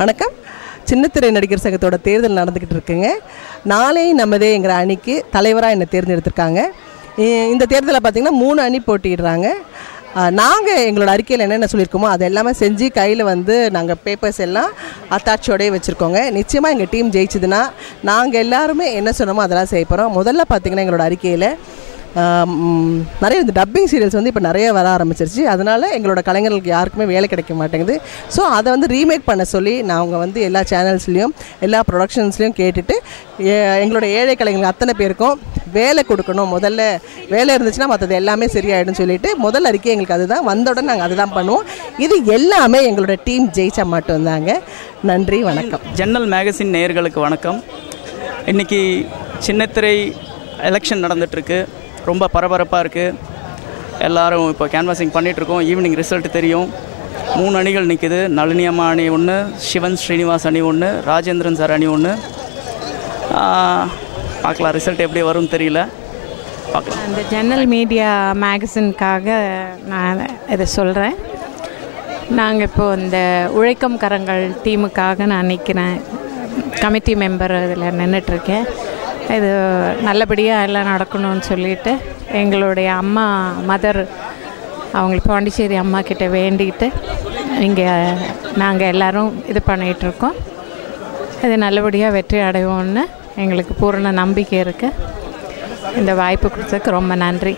வணக்கம். சின்னத்திரை நடிகர் சங்கத்தோட தேர்தல் நடந்துக்கிட்டு இருக்குங்க. நாளை நமதே என்கிற அணிக்கு தலைவராக என்னை தேர்ந்தெடுத்திருக்காங்க. இந்த தேர்தலில் பார்த்திங்கன்னா 3 அணி போட்டிடுறாங்க. நாங்கள் எங்களோட அறிக்கையில் என்னென்ன சொல்லியிருக்கோமோ அது எல்லாமே செஞ்சு கையில் நாங்கள் பேப்பர்ஸ் எல்லாம் அத்தாட்சியோடய வச்சுருக்கோங்க. நிச்சயமாக எங்கள் டீம் ஜெயிச்சதுன்னா நாங்கள் எல்லாருமே என்ன சொன்னோமோ அதெல்லாம் செய்ய போகிறோம். முதல்ல பார்த்திங்கன்னா எங்களோட அறிக்கையில் நிறைய இந்த டப்பிங் சீரியல்ஸ் இப்போ நிறைய வர ஆரம்பிச்சிருச்சு. அதனால் எங்களோட கலைஞர்களுக்கு யாருக்குமே வேலை கிடைக்க மாட்டேங்குது. ஸோ அதை ரீமேக் பண்ண சொல்லி நாங்கள் எல்லா சேனல்ஸ்லேயும் எல்லா ப்ரொடக்ஷன்ஸ்லேயும் கேட்டுட்டு எங்களோட ஏழை கலைஞர்கள் அத்தனை பேருக்கும் வேலை கொடுக்கணும். முதல்ல வேலை இருந்துச்சுன்னா மற்றது எல்லாமே சரியாயிடும் சொல்லிட்டு முதல் அறிக்கை எங்களுக்கு அதுதான். வந்தவுடனே நாங்கள் அதுதான் பண்ணுவோம். இது எல்லாமே எங்களோட டீம் ஜெயிச்சா மட்டும்தாங்க. நன்றி, வணக்கம். ஜன்னல் மேகசின் நேயர்களுக்கு வணக்கம். இன்றைக்கி சின்னத்திரை எலெக்ஷன் நடந்துகிட்ருக்கு. ரொம்ப பரபரப்பாக இருக்குது. எல்லோரும் இப்போ கேன்வாசிங் பண்ணிகிட்ருக்கோம். ஈவினிங் ரிசல்ட் தெரியும். 3 அணிகள் நிற்கிது. நளினி அம்மா அணி 1, சிவன் ஸ்ரீனிவாஸ் அணி 1, ராஜேந்திரன் சார் அணி 1. பார்க்கலாம் ரிசல்ட் எப்படி வரும்னு தெரியல, பார்க்கலாம். அந்த ஜன்னல் மீடியா மேகசினுக்காக நான் இதை சொல்கிறேன். நாங்கள் இப்போது இந்த உழைக்கும் கரங்கள் டீமுக்காக நான் நிற்கிறேன். கமிட்டி மெம்பர் இதில் நின்றுட்டுருக்கேன். இது நல்லபடியாக எல்லாம் நடக்கணும்னு சொல்லிட்டு எங்களுடைய அம்மா மதர் அவங்களுக்கு பாண்டிச்சேரி அம்மா கிட்ட வேண்டிக்கிட்டு இங்கே நாங்கள் எல்லோரும் இது பண்ணிகிட்ருக்கோம். இது நல்லபடியாக வெற்றி அடைவோம்னு எங்களுக்கு பூரண நம்பிக்கை இருக்குது. இந்த வாய்ப்பு கொடுத்ததுக்கு ரொம்ப நன்றி.